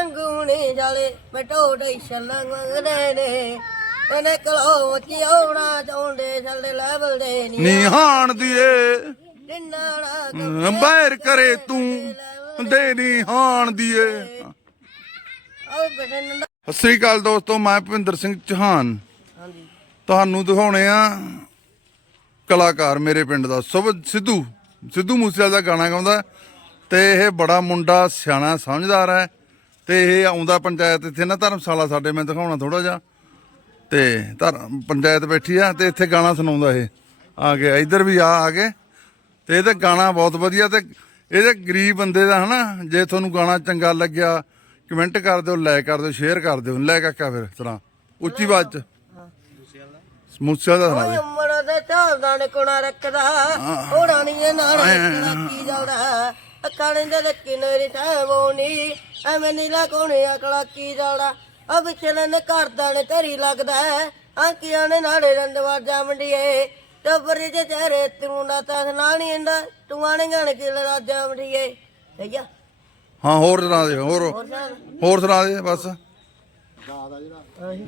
ਅੰਗੂਣੀ ਜਾਲੇ ਮਟੋੜੇ ਛਲੰਗ ਮੰਗਦੇ ਨੇ। ਉਹਨੇ ਕਲੋ ਕੀ ਆਉਣਾ ਚਾਹੁੰਦੇ ਛੱਲੇ ਲੈਵਲ ਦੇ ਨੀ ਨਿਹਾਣ ਦੀਏ। ਜਿੰਨਾ ਬੈਰ ਕਰੇ ਤੂੰ ਦੇ। ਨਿਹਾਣ ਦੀਏ। ਸਤਿ ਸ੍ਰੀ ਅਕਾਲ ਦੋਸਤੋ ਮੈਂ ਭਵਿੰਦਰ ਸਿੰਘ ਚੌਹਾਨ। ਹਾਂਜੀ। ਤੁਹਾਨੂੰ ਦਿਖਾਉਣੇ ਆ ਕਲਾਕਾਰ ਮੇਰੇ ਪਿੰਡ ਦਾ ਸੁਭ ਸਿੱਧੂ। ਸਿੱਧੂ ਮੂਸੇਵਾਲੇ ਦਾ ਗਾਣਾ ਗਾਉਂਦਾ ਤੇ ਇਹ ਬੜਾ ਮੁੰਡਾ ਸਿਆਣਾ ਸਮਝਦਾਰ ਹੈ। ਤੇ ਇਹ ਆਉਂਦਾ ਪੰਚਾਇਤ ਇੱਥੇ ਨਾ ਧਰਮਸ਼ਾਲਾ ਸਾਡੇ ਮੈਂ ਦਿਖਾਉਣਾ ਥੋੜਾ ਜਿਹਾ। ਤੇ ਧਰ ਪੰਚਾਇਤ ਬੈਠੀ ਆ ਤੇ ਇੱਥੇ ਗਾਣਾ ਸੁਣਾਉਂਦਾ ਇਹ। ਆ ਗਿਆ ਇੱਧਰ ਵੀ ਆ ਆ ਕੇ ਤੇ ਇਹਦਾ ਗਾਣਾ ਬਹੁਤ ਵਧੀਆ ਤੇ ਇਹਦੇ ਗਰੀਬ ਬੰਦੇ ਦਾ ਹਨਾ ਜੇ ਤੁਹਾਨੂੰ ਗਾਣਾ ਚੰਗਾ ਲੱਗਿਆ ਕਮੈਂਟ ਕਰ ਦਿਓ ਲਾਈਕ ਕਰ ਦਿਓ ਸ਼ੇਅਰ ਕਰ ਦਿਓ। ਲੈ ਕਾਕਾ ਫਿਰ ਸੁਣਾ। ਉੱਚੀ ਆਵਾਜ਼ ਚ। ਮੂਸੇ ਦਾ ਸੁਣਾ ਦੇ। ਉਮਰ ਦੇ ਝਾਲਦਾ ਨੇ ਕੋਣਾ ਰੱਖਦਾ ਹੋਣਾ ਨਹੀਂ ਨਾਲ ਕੀ ਜਾਉਦਾ ਅੱਖਾਂ ਦੇ ਲੱਕੀ ਨੇਰੀ ਠਾਵੋਨੀ ਐਵੇਂ ਨੀਲਾ ਕੋਣੇ ਅਕਲਾ ਕੀ ਜਾਉਦਾ ਆ ਵਿਚਲੇ ਨੇ ਕਰਦਾ ਨੇ ਤੇਰੀ ਲੱਗਦਾ ਆਂਕੀਆਂ ਨੇ ਨਾਲੇ ਰੰਦਵਾ ਜਾਮੜੀਏ ਟੱਬਰ ਜੇ ਚਿਹਰੇ ਤੂੰ ਨਾਣੀ ਇੰਦਾ ਤੂੰ ਆਣੇ ਗਣ ਕਿ ਰਾਜਾ ਮੜੀਏ ਸਹੀਆ ਹਾਂ ਹੋਰ ਸੁਣਾ ਦੇ ਹੋਰ। ਹੋਰ ਸੁਣਾ ਦੇ। ਬਸ।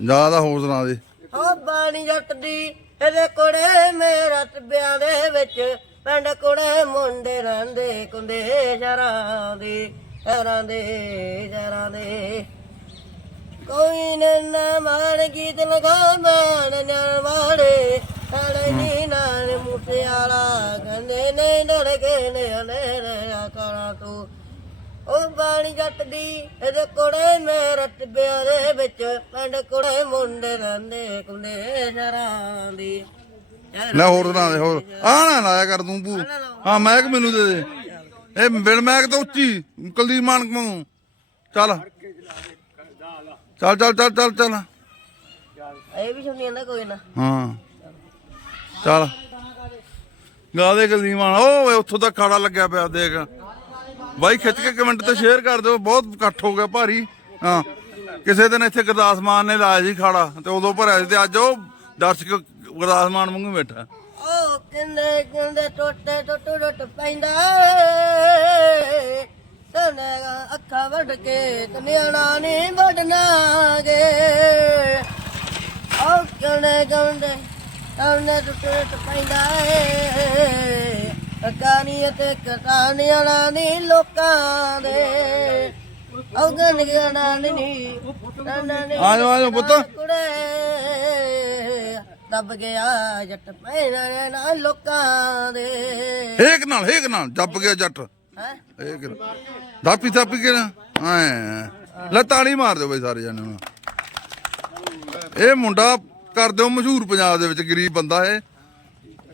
ਜ਼ਿਆਦਾ ਹੋਰ ਸੁਣਾ ਦੇ। ਓ ਬਾਣੀ ਜੱਟ ਦੀ ਇਹਦੇ ਕੋੜੇ ਮੇਰਾ ਟੱਬਿਆਂ ਦੇ ਵਿੱਚ ਪਿੰਡ ਕੋੜੇ ਮੁੰਡੇ ਰਹਿੰਦੇ ਕੁੰਦੇ ਸ਼ਰਾਂ ਦੇ ਸ਼ਰਾਂ ਦੇ ਸ਼ਰਾਂ ਦੇ। ਕੋਈ ਨਾ ਮਾਰ ਗੀਤ ਲਗਾ ਮਾਨ ਨਿਆਣ ਵਾੜੇ ਸਾੜੇ ਨੀ ਨਾਲ ਮੁੱਠੇ ਵਾਲਾ ਕਹਿੰਦੇ ਨੇ ਲੜਕੇ ਨੇ ਹਨੇਰੇ ਆਕੜਾ ਤੂੰ। ਉਹ ਬਾਣੀ ਜੱਟ ਦੀ ਇਹਦੇ ਕੋੜੇ ਮੇਰੇ ਟਿੱਬਿਆਂ ਦੇ ਵਿੱਚ ਪਿੰਡ ਕੋੜੇ ਮੁੰਡੇ ਰਹਿੰਦੇ ਕੁੰਡੇ ਸ਼ਰਾਂ ਦੀ। ਲੈ ਹੋਰ ਸੁਣਾ ਦੇ ਹੋਰ। ਆ ਨਾ ਲਾਇਆ ਕਰ ਤੂੰ ਭੂ। ਹਾਂ ਮੈਕ ਮੈਨੂੰ ਦੇ ਦੇ। ਇਹ ਬਿਲ ਮੈਕ ਤੋਂ ਉੱਚੀ ਕੁਲਦੀਪ ਮਾਨਕ ਵਾਂਗੂ। ਚੱਲ। ਚੱਲ ਚੱਲ ਚੱਲ ਚੱਲ ਚੱਲ। ਇਹ ਵੀ ਸੁਣੀ ਜਾਂਦਾ ਕੋਈ ਨਾ। ਹਾਂ। ਚੱਲ। ਗਾ ਦੇ ਕੁਲਦੀਪ ਮਾਨ। ਓਏ ਉੱਥੋਂ ਦਾ ਖਾੜਾ ਲੱਗਿਆ ਪਿਆ ਦੇਖ। ਬਾਈ ਖਿੱਚ ਕੇ ਕਮੈਂਟ ਤੇ ਸ਼ੇਅਰ ਕਰ ਦਿਓ। ਬਹੁਤ ਇਕੱਠ ਹੋ ਗਿਆ ਭਾਰੀ। ਹਾਂ। ਕਿਸੇ ਦਿਨ ਇੱਥੇ ਗੁਰਦਾਸ ਮਾਨ ਨੇ ਲਾਇਆ ਸੀ ਖਾੜਾ ਤੇ ਉਦੋਂ ਭਰਿਆ ਸੀ ਤੇ ਅੱਜ ਉਹ ਦਰਸ਼ਕ ਗੁਰਦਾਸ ਮਾਨ ਵਾਂਗੂ ਬੈਠਾ। ਉਹ ਕਿੰਨੇ ਕਿੰਨੇ ਟੋਟੇ ਟੁੱਟ ਟੁੱਟ ਪੈਂਦਾ। ਤਨੇ ਅੱਖਾਂ ਵੱਢ ਕੇ ਤਨਿਆਣਾ ਨਹੀਂ ਵੱਢਣਾਗੇ ਉਹ ਕਿੰਨੇ ਕਿੰਨੇ ਤਨੇ ਟੁੱਟ ਟੁੱਟ ਪੈਂਦਾ ਏ। ਕਹਾਣੀ ਤੇ ਕਹਾਣੀਆਂ ਨਹੀਂ ਲੋਕਾਂ ਦੇ। ਉਹ ਗਨ ਗਣਾ ਨਹੀਂ ਤਨਾ ਨਹੀਂ ਆ ਜਾਓ ਆ ਜਾਓ ਪੁੱਤ। ਕੁੜੇ ਦੱਬ ਗਿਆ ਜੱਟ ਪੈਣਾ ਨਾ ਲੋਕਾਂ ਦੇ। ਹੇਕ ਨਾਲ ਹੇਕ ਨਾਲ ਜੱਪ ਗਿਆ ਜੱਟ। ਹੈ? ਹੇਕ ਦਾਪੀ ਥਾਪੀ ਕੇ ਨਾ ਐ। ਲੈ ਤਾੜੀ ਮਾਰ ਦਿਓ ਬਈ ਸਾਰੇ ਜਾਣੇ ਹੁਣ ਇਹ ਮੁੰਡਾ ਕਰ ਦਿਓ ਮਸ਼ਹੂਰ ਪੰਜਾਬ ਦੇ ਵਿੱਚ ਗਰੀਬ ਬੰਦਾ ਇਹ।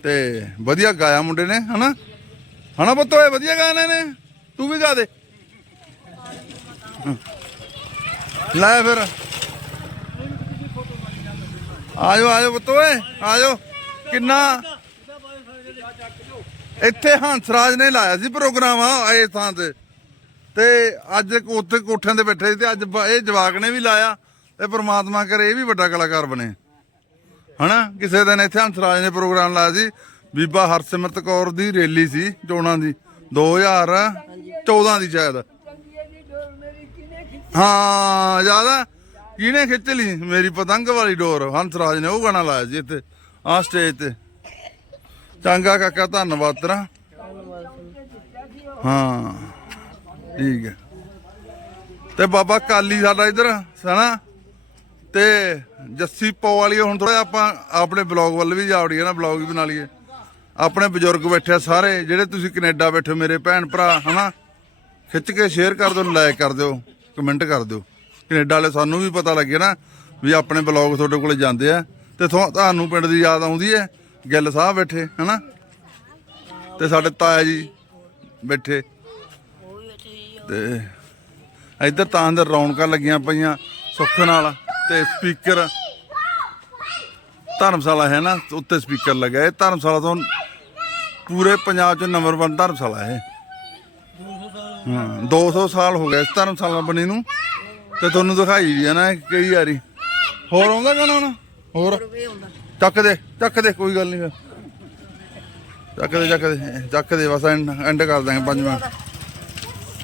ਤੇ ਵਧੀਆ ਗਾਇਆ ਮੁੰਡੇ ਨੇ ਹਨਾ? ਹਨਾ ਪੁੱਤ ਓਏ ਵਧੀਆ ਗਾਣੇ ਨੇ? ਤੂੰ ਵੀ ਗਾ ਦੇ। ਲੈ ਫਿਰ। ਆਜੋ ਆਜੋ ਪੁੱਤ ਓਏ ਆਜੋ। ਕਿੰਨਾ? ਇੱਥੇ ਹੰਸਰਾਜ ਨੇ ਲਾਇਆ ਸੀ ਪ੍ਰੋਗਰਾਮ ਆ ਇਸ ਥਾਂ ਤੇ। ਤੇ ਅੱਜ ਉੱਥੇ ਕੋਠਿਆਂ ਤੇ ਬੈਠੇ ਸੀ ਤੇ ਅੱਜ ਇਹ ਜਵਾਕ ਨੇ ਵੀ ਲਾਇਆ ਤੇ ਪ੍ਰਮਾਤਮਾ ਕਰੇ ਇਹ ਵੀ ਵੱਡਾ ਕਲਾਕਾਰ ਬਣੇ। ਹਨਾ? ਕਿਸੇ ਦਿਨ ਇੱਥੇ ਹੰਸਰਾਜ ਨੇ ਪ੍ਰੋਗਰਾਮ ਲਾਇਆ ਸੀ। ਬੀਬਾ ਹਰਸਿਮਰਤ ਕੌਰ ਦੀ ਰੈਲੀ ਸੀ ਚੋਣਾਂ ਦੀ। 2014 ਦੀ ਸ਼ਾਇਦ। ਹਾਂ ਜ਼ਿਆਦਾ। ਕਿਹਨੇ ਖਿੱਚ ਲਈ? ਮੇਰੀ ਪਤੰਗ ਵਾਲੀ ਡੋਰ। ਹੰਸਰਾਜ ਨੇ ਉਹ ਗਾਣਾ ਲਾਇਆ ਸੀ ਇੱਥੇ ਆ ਸਟੇਜ ਤੇ। ਚੰਗਾ ਕਾਕਾ, ਧੰਨਵਾਦ ਤੇਰਾ। ਹਾਂ, ਠੀਕ ਹੈ। ਤੇ ਬਾਬਾ ਕਾਲੀ ਸਾਡਾ ਇਧਰ ਹਨਾ ਤੇ ਜੱਸੀ ਪੋ ਵਾਲੀ, ਹੁਣ ਥੋੜਾ ਆਪਾਂ ਆਪਣੇ ਬਲੌਗ ਵੱਲ ਵੀ ਜਾ ਵੜੀਏ ਨਾ, ਬਲੌਗ ਵੀ ਬਣਾ ਲਈਏ। ਆਪਣੇ ਬਜ਼ੁਰਗ ਬੈਠੇ ਸਾਰੇ, ਜਿਹੜੇ ਤੁਸੀਂ ਕੈਨੇਡਾ ਬੈਠੇ ਮੇਰੇ ਭੈਣ ਭਰਾ, ਹਨਾ। ਖਿੱਚ ਕੇ ਸ਼ੇਅਰ ਕਰ ਦਿਓ ਲਾਈਕ ਕਰ ਦਿਓ ਕਮੈਂਟ ਕਰ ਦਿਓ। ਕੈਨੇਡਾ ਵਾਲੇ ਸਾਨੂੰ ਵੀ ਪਤਾ ਲੱਗੇ ਨਾ ਵੀ ਆਪਣੇ ਬਲੌਗ ਤੁਹਾਡੇ ਕੋਲੇ ਜਾਂਦੇ ਆ। ਤੇ ਤੁਹਾਨੂੰ ਪਿੰਡ ਦੀ ਯਾਦ ਆਉਂਦੀ ਹੈ ਗਿੱਲ ਸਾਹਿਬ ਬੈਠੇ, ਹਨਾ? ਤੇ ਸਾਡੇ ਤਾਇਆ ਜੀ ਬੈਠੇ। ਤੇ ਇੱਧਰ ਤਾਂ ਅੰਦਰ ਰੌਣਕਾਂ ਲੱਗੀਆਂ ਪਈਆਂ ਸੁੱਖ ਨਾਲ ਤੇ ਸਪੀਕਰ। ਧਰਮਸ਼ਾਲਾ ਹੈ ਨਾ, ਉੱਤੇ ਸਪੀਕਰ ਲੱਗਿਆ ਇਹ ਧਰਮਸ਼ਾਲਾ ਤੋਂ ਪੂਰੇ ਪੰਜਾਬ 'ਚ ਨੰਬਰ 1 ਧਰਮਸ਼ਾਲਾ ਹੈ ਹਾਂ 200 ਸਾਲ ਹੋ ਗਏ ਇਸ ਧਰਮਸ਼ਾਲਾ ਬਣੀ ਨੂੰ। ਤੇ ਤੁਹਾਨੂੰ ਦਿਖਾਈ ਵੀ ਹੈ ਨਾ ਇਹ ਕਈ ਵਾਰੀ ਹੋਰ ਆਉਂਦਾ ਗਾਣਾ ਹੁਣ? ਹੋਰ? ਚੱਕ ਦੇ ਚੱਕ ਦੇ ਕੋਈ ਗੱਲ ਨਹੀਂ ਫਿਰ। ਚੱਕ ਦੇ ਚੱਕ ਦੇ ਚੱਕ ਦੇ ਬਸ ਐਂਡ ਕਰ ਦਾਂਗੇ ਪੰਜ ਮਿੰਟ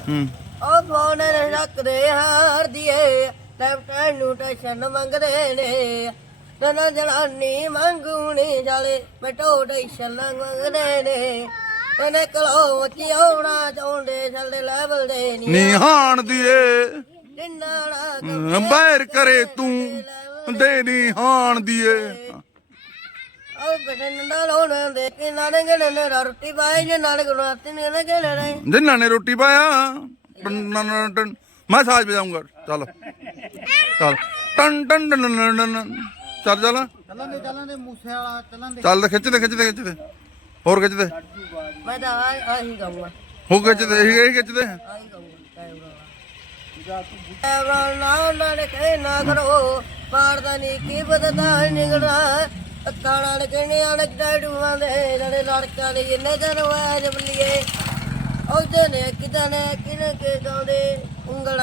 ਹੂੰ। ਉਹ ਫੋਨ ਨੇ ਰੱਖਦੇ ਹਾਰ ਦੀਏ ਲੈਪਟਾਪ ਨੂੰ ਟੈਸ਼ਨ ਮੰਗਦੇ ਨੇ। ਨਾ ਜਲਾਨੀ ਮੰਗੂਣੀ ਜਾਲੇ ਮਟੋ ਟੈਸ਼ਨ ਮੰਗਦੇ ਨੇ। ਉਹਨੇ ਕਲੋ ਕੀ ਆਉਣਾ ਚਾਹੁੰਦੇ ਛੱਲੇ ਲੈਵਲ ਦੇ ਨਹੀਂ ਨਿਹਾਣ ਦੀਏ ਬੈਰ ਕਰੇ ਤੂੰ ਦੇ ਦੀਏ। ਨਾਲ ਹੋਣ ਦੇ ਕਿ ਨਾਲੇ ਗਣੇ ਨੇ ਰੋਟੀ ਪਾਈ ਜੇ ਨਾਲੇ ਗੁਨਾਤੀ ਨੇ ਨਾ ਗਣੇ ਨੇ। ਜਿਨ੍ਹਾਂ ਨੇ ਰੋਟੀ ਪਾਇਆ। ਮੈਂ ਸਾਜ ਵਜਾਉਂਗਾ ਚੱਲ। ਚੱਲ। ਟਨ ਟਨ ਟਨ ਟਨ। ਚੱਲ ਚੱਲ। ਚੱਲਾਂਗੇ ਚੱਲਾਂਗੇ ਮੂਸੇ ਵਾਲਾ ਚੱਲਾਂਗੇ। ਚੱਲ ਖਿੱਚਦੇ ਖਿੱਚਦੇ ਖਿੱਚਦੇ ਹੋਰ ਖਿੱਚਦੇ ਮੈਂ ਤਾਂ ਆਹੀ ਗਾਉਂਗਾ ਹੋ ਖਿੱਚਦੇ ਇਹੀ ਇਹੀ ਖਿੱਚਦੇ ਆਹੀ ਗਾਉਂਗਾ ਕੈਮਰਾ ਨਾ ਨਾ ਨੇ ਕਹਿ ਨਾ ਕਰੋ ਮਾਰਦਾ ਨਹੀਂ ਕੀ ਬਦਦਾ ਨਿਗੜਾ ਅੱਖਾਂ ਨਾਲ ਕਿਹਨੇ ਆਣ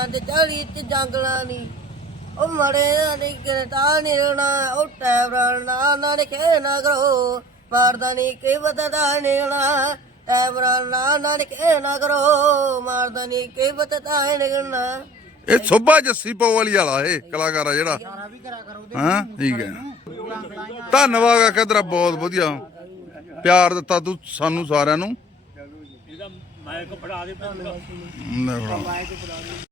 ਤੇ ਚਾਲੀ ਤੇ ਜੰਗਲਾਂ ਨੀ ਉਹ ਮੜੇ ਨੀ ਕਿਰਤਾ ਨਹੀਂ ਉਹ ਟੈਬਰਾਂ ਨਾ ਨਾ ਨੇ ਕਹਿ ਨਾ ਕਰੋ ਪਾਰਦਾ ਨੀ ਕੀ ਬਦਦਾ ਨਿਗੜਾ ਟੈਬਰਾਂ ਨਾ ਨਾ ਨੇ ਕਹਿ ਨਾ ਕਰੋ ਮਾਰਦਾ ਨਹੀਂ ਕੀ ਬਦਦਾ ਨਿਗੜਾ ਇਹ ਸੋਭਾ ਜੱਸੀ ਪੋ ਵਾਲੀ ਵਾਲਾ ਇਹ ਕਲਾਕਾਰ ਆ ਜਿਹੜਾ। ਹਾਂ? ਠੀਕ ਹੈ। ਧੰਨਵਾਦ ਆ ਤੇਰਾ ਬਹੁਤ ਵਧੀਆ। ਪਿਆਰ ਦਿੱਤਾ ਤੂੰ ਸਾਨੂੰ ਸਾਰਿਆਂ ਨੂੰ। ਇਹਦਾ ਮਾਈਕ ਫੜਾ ਦੇ। ਲੈ ਫੜਾ।